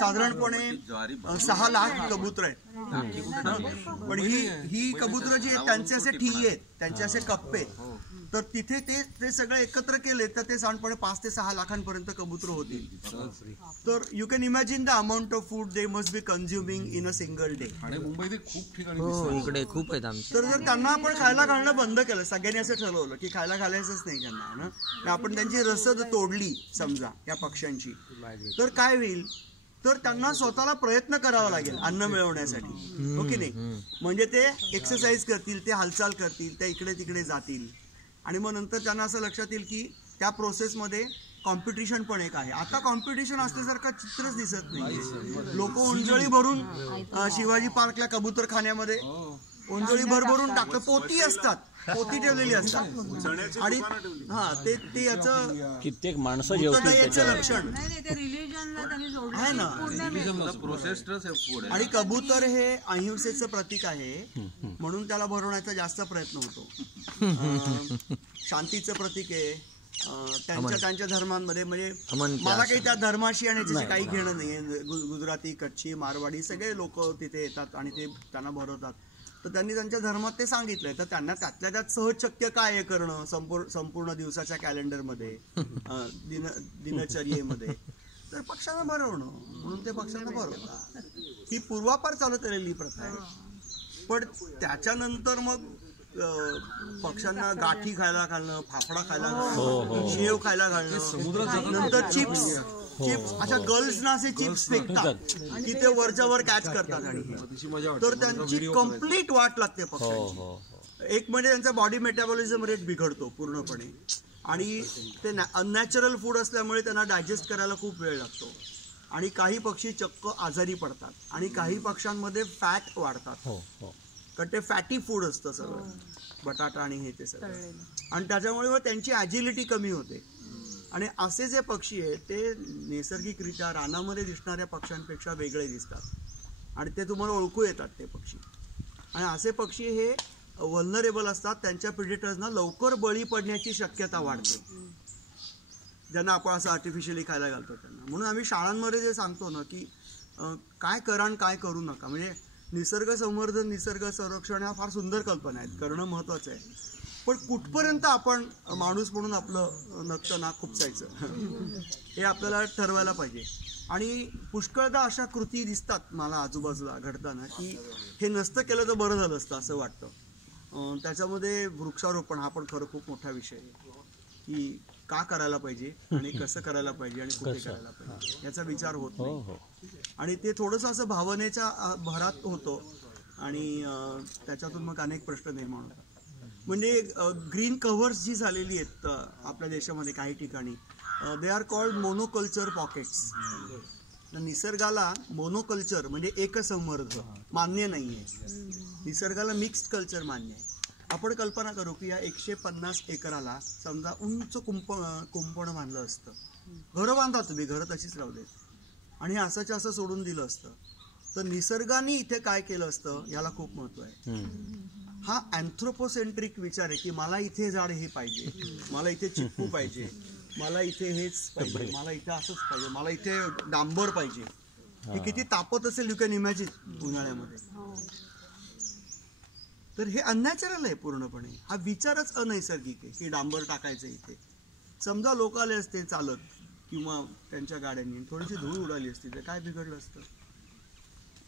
साधारणपणे 6 लाख कबूतर आहेत. पण ही कबूतर जी आहेत त्यांचे असे ठिये आहेत, त्यांचे असे कप्पे, तर तिथे ते सगळे एकत्र केले तर ते साधारणपणे 5 ते 6 लाखांपर्यंत कबूतर होतील. तर you can imagine the amount of food they must be consuming in a single day. आणि मुंबईत खूप ठिकाणी इकडे खूप आहेत आमचे. तर जर त्यांना आपण खायला घालणं बंद केलं, सगळ्यांनी असं ठरवलं की खायला घालायचंच नाही त्यांना ना, आपण त्यांची रसद तोडली समजा या पक्ष्यांची, तर काय होईल, तर त्यांना स्वतःला प्रयत्न करावा लागेल अन्न मिळवण्यासाठी, हो की नाही. म्हणजे ते एक्सरसाइज करतील, ते हालचाल करतील, ते इकडे तिकडे जातील, आणि मग नंतर त्यांना असं लक्षात येईल की त्या प्रोसेसमध्ये कॉम्पिटिशन पण एक आहे. आता कॉम्पिटिशन असल्यासारखं चित्रच दिसत नाही. लोक उंजळी भरून शिवाजी पार्कला कबूतरखान्यामध्ये उंजळी भरभरून टाकतात, पोती असतात, पोती ठेवलेली असतात, आणि ते याचं कित्येक माणसं याचं लक्षण आहे ना. आणि कबूतर हे अहिंसेचं प्रतीक आहे, म्हणून त्याला भरवण्याचा जास्त प्रयत्न होतो. शांतीचं प्रतीक आहे त्यांच्या धर्मांमध्ये. म्हणजे मला काही त्या धर्माशी आणि त्याचे काही घेणं नाहीये. गुजराती, कच्छी, मारवाडी सगळे लोक तिथे येतात आणि ते त्यांना भरवतात. तर त्यांनी त्यांच्या धर्मात ते सांगितलंय, तर त्यांना त्यातल्या त्यात सहज शक्य काय आहे करणं संपूर्ण दिवसाच्या कॅलेंडरमध्ये, दिनचर्येमध्ये, तर पक्ष्यांना भरवणं, म्हणून ते पक्ष्यांना भरवतात. ही पूर्वापार चालत आलेली प्रथा आहे. पण त्याच्यानंतर मग पक्ष्यांना गाठी खायला घालणं, फाफडा खायला घालणं, शेव खायला घालणं, नंतर चिप्स अशा गर्ल्सना असे चिप्स फेकतात की ते वरच्या वर कॅच करतात, आणि तर त्यांची कम्प्लीट वाट लागते पक्ष्यांची. एक म्हणजे त्यांचा बॉडी मेटाबॉलिझम रेट बिघडतो पूर्णपणे, आणि ते अननॅचरल फूड असल्यामुळे त्यांना डायजेस्ट करायला खूप वेळ लागतो, आणि काही पक्षी चक्क आजारी पडतात, आणि काही पक्ष्यांमध्ये फॅट वाढतात, कारण ते फॅटी फूड असतं सगळं, बटाटा आणि हे ते सगळं, आणि त्याच्यामुळे त्यांची ॲजिलिटी कमी होते. आणि असे जे पक्षी आहेत ते नैसर्गिकरित्या रानामध्ये दिसणाऱ्या पक्ष्यांपेक्षा वेगळे दिसतात, आणि ते तुम्हाला ओळखू येतात ते पक्षी. आणि असे पक्षी हे व्हल्नरेबल असतात, त्यांच्या प्रिडेटर्सना लवकर बळी पडण्याची शक्यता वाढते, ज्यांना आपण असं आर्टिफिशियली खायला घालतो त्यांना. म्हणून आम्ही शाळांमध्ये जे सांगतो ना की काय करा आणि काय करू नका, म्हणजे निसर्ग संवर्धन, निसर्ग संरक्षण ह्या फार सुंदर कल्पना आहेत, करणं महत्त्वाचं आहे, पण कुठपर्यंत आपण माणूस म्हणून आपलं नखतं नाक खुपसायचं हे आपल्याला ठरवायला पाहिजे. आणि पुष्कळदा अशा कृती दिसतात मला आजूबाजूला घडताना की हे नसतं केलं तर बरं झालं असतं असं वाटतं. त्याच्यामध्ये वृक्षारोपण हा पण खरं खूप मोठा विषय आहे की का करायला पाहिजे आणि कसं करायला पाहिजे आणि कुठे करायला पाहिजे याचा विचार होत नाही, आणि ते थोडंसं असं भावनेच्या भरात होतं, आणि त्याच्यातून मग अनेक प्रश्न निर्माण होतात. म्हणजे ग्रीन कव्हर्स जी झालेली आहेत आपल्या देशामध्ये काही ठिकाणी, they are called monoculture pockets. निसर्गाला मोनोकल्चर म्हणजे एकसंवर्ध मान्य नाही आहे, निसर्गाला मिक्स्ड कल्चर मान्य आहे. आपण कल्पना करू की या 150 एकराला समजा उंच कुंपण बांधलं असतं, घरं बांधा तुम्ही, घरं तशीच राहू देत, आणि हे असंच असं सोडून दिलं असतं, तर निसर्गाने इथे काय केलं असतं याला खूप महत्व आहे. हा अँथ्रोपोसेंट्रिक विचार आहे की मला इथे झाड हे पाहिजे, मला इथे चिप्पू पाहिजे, मला इथे हेच पाहिजे, मला इथे असंच पाहिजे, मला इथे डांबर पाहिजे. हे किती तापत असेल, यू कॅन इमॅजिन उन्हाळ्यामध्ये. तर हे अननॅचरल आहे पूर्णपणे. हा विचारच अनैसर्गिक आहे की डांबर टाकायचं इथे. समजा लोक आले असते चालत किंवा त्यांच्या गाड्यांनी, थोडीशी धूळ उडाली असती तर काय बिघडलं असतं.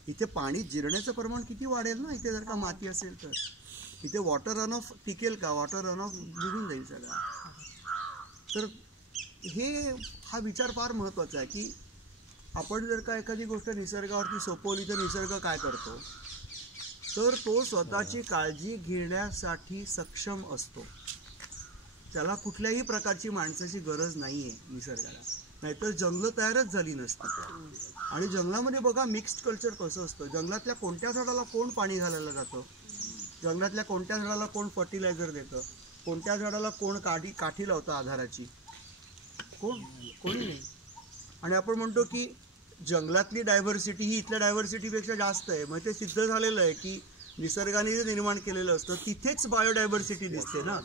इथे पाणी जिरण्याचं प्रमाण किती वाढेल ना इथे जर का माती असेल तर. इथे वॉटर रन ऑफ टिकेल का, वॉटर रन ऑफ निघून जाईल सगळा. तर हा विचार फार महत्त्वाचा आहे की आपण जर का एखादी गोष्ट निसर्गावरती सोपवली तर निसर्ग काय करतो, तर तो स्वतःची काळजी घेण्यासाठी सक्षम असतो. त्याला कुठल्याही प्रकारची माणसाची गरज नाही आहे निसर्गाला, नाहीतर जंगलं तयारच झाली नसती. आणि जंगलामध्ये बघा मिक्स्ड कल्चर कसं असतं. जंगलातल्या कोणत्या झाडाला कोण पाणी घालायला जातं, जंगलातल्या कोणत्या झाडाला कोण फर्टिलायझर देतं, कोणत्या झाडाला कोण काठी लावतं आधाराची, कोणी नाही. आणि आपण म्हणतो की जंगलातली डायव्हर्सिटी ही इथल्या डायव्हर्सिटीपेक्षा जास्त आहे. मग ते सिद्ध झालेलं आहे की निसर्गाने जे निर्माण केलेलं असतं तिथेच बायोडायव्हर्सिटी दिसते ना,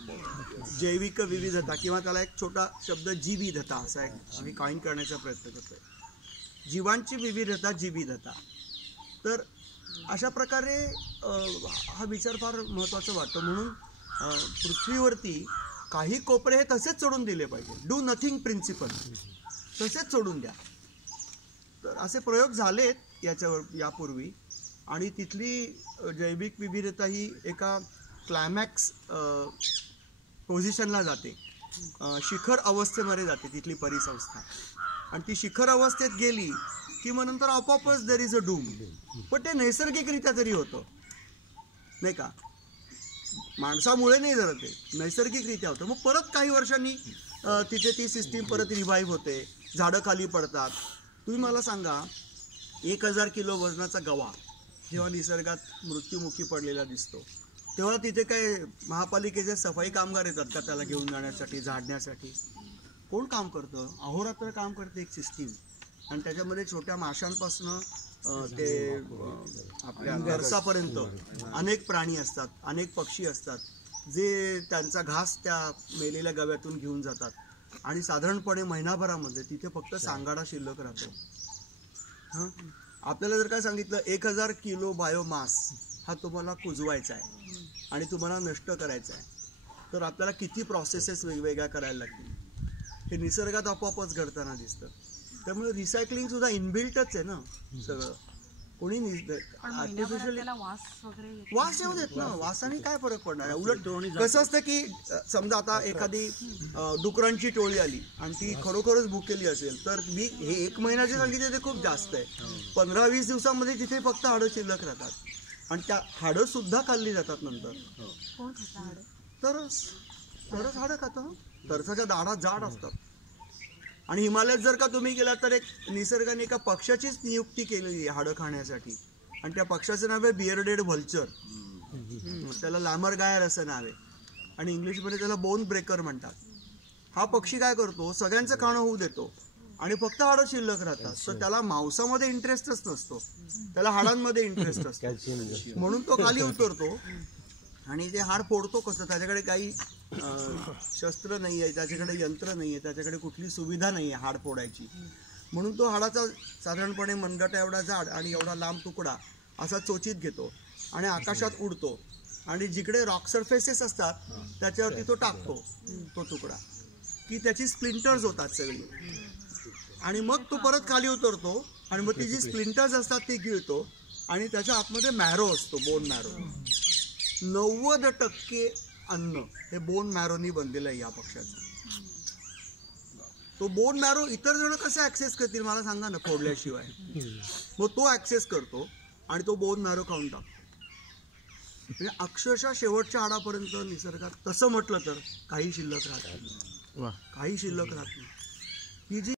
जैविक विविधता, किंवा त्याला एक छोटा शब्द जीविधता असा एक आम्ही कॉइन करण्याचा प्रयत्न करतोय. जीवांची विविधता जीवितता. तर अशा प्रकारे हा विचार फार महत्त्वाचा वाटतो. म्हणून पृथ्वीवरती काही कोपरे हे तसेच सोडून दिले पाहिजे. डू नथिंग प्रिन्सिपल तसेच सोडून द्या. तर असे प्रयोग झालेत यापूर्वी आणि तिथली जैविक विविधता ही एका क्लायमॅक्स पोझिशनला जाते, शिखर अवस्थेमध्ये जाते तिथली परिसंस्था. आणि ती शिखर अवस्थेत गेली की मग नंतर आपोआपच देर इज अ डूम. पण ते नैसर्गिकरित्या तरी होतं नाही का, माणसामुळे नाही जरा ते नैसर्गिकरित्या होतं. मग परत काही वर्षांनी तिथे ती सिस्टीम परत रिवाईव्ह होते, झाडं खाली पडतात. तुम्ही मला सांगा 1000 किलो वजनाचा गवा जेव्हा निसर्गात मृत्युमुखी पडलेला दिसतो तेव्हा तिथे काय महापालिकेचे सफाई कामगार येतात का त्याला घेऊन जाण्यासाठी, झाडण्यासाठी? कोण काम करतं? अहोरात्र काम करते एक सिस्टीम. आणि त्याच्यामध्ये छोट्या माशांपासनं ते आपल्या गरसापर्यंत अनेक प्राणी असतात, अनेक पक्षी असतात जे त्यांचा घास त्या मेलेल्या गव्यातून घेऊन जातात. आणि साधारणपणे महिनाभरामध्ये तिथे फक्त सांगाडा शिल्लक राहतो. हां, आपल्याला जर काय सांगितलं 1000 किलो बायोमास हा तुम्हाला कुजवायचा आहे आणि तुम्हाला नष्ट करायचा आहे, तर आपल्याला किती प्रोसेसेस वेगवेगळ्या करायला लागतील. हे निसर्गात आपोआपच घडताना दिसतं. त्यामुळे रिसायकलिंग सुद्धा इनबिल्टच आहे ना सगळं. कोणी आर्टिफिशियल वास येऊ देत ना, वासाने काय फरक पडणार आहे? उलट कसं असतं की समजा आता एखादी डुकरांची टोळी आली आणि ती खरोखरच भुकेली असेल तर मी हे 1 महिन्याचे सांगितले ते खूप जास्त आहे. 15-20 दिवसामध्ये तिथे फक्त हाडं शिल्लक राहतात आणि त्या हाडं सुद्धा खाल्ली जातात नंतर. तरच हाडं खातं. तरसाच्या दाढा जाड असतात. आणि हिमालयात जर का तुम्ही गेलात तर एक निसर्गाने एका पक्षाचीच नियुक्ती केलेली आहे हाडं खाण्यासाठी आणि त्या पक्षाचं नाव आहे बियर्डेड व्हल्चर. त्याला लॅमरगायर असं नाव आहे आणि इंग्लिशमध्ये त्याला बोन ब्रेकर म्हणतात. हा पक्षी काय करतो, सगळ्यांचं खाणं होऊ देतो आणि फक्त हाडं शिल्लक राहतात. तर त्याला मांसामध्ये इंटरेस्टच नसतो, त्याला हाडांमध्ये इंटरेस्ट असतो. म्हणून तो खाली उतरतो आणि ते हाड फोडतो कसं. त्याच्याकडे काही शस्त्र नाही आहे, त्याच्याकडे यंत्र नाही आहे, त्याच्याकडे कुठली सुविधा नाही आहे हाड फोडायची. म्हणून तो हाडाचा साधारणपणे मनगटा एवढा जाड आणि एवढा लांब तुकडा असा चोचीत घेतो आणि आकाशात उडतो आणि जिकडे रॉक सरफेसेस असतात त्याच्यावरती तो टाकतो तो तुकडा की त्याची स्प्लिंटर्स होतात सगळी. आणि मग तो परत खाली उतरतो आणि मग ती जी स्प्लिंटर्स असतात ती गिळतो आणि त्याच्या आतमध्ये मॅरो असतो, बोन मॅरो. 90% अन्न हे बोन मॅरोनी बनलेलं आहे या पक्षाचं. तो बोन मॅरो इतर जण कसे ऍक्सेस करतील मला सांगा ना, फोडल्याशिवाय. मग तो ऍक्सेस करतो आणि तो बोन मॅरो खाऊन टाकतो. म्हणजे अक्षरशः शेवटच्या हाडापर्यंत निसर्गात तसं म्हटलं तर काही शिल्लक राहत नाही, काही शिल्लक राहत नाही. ही जी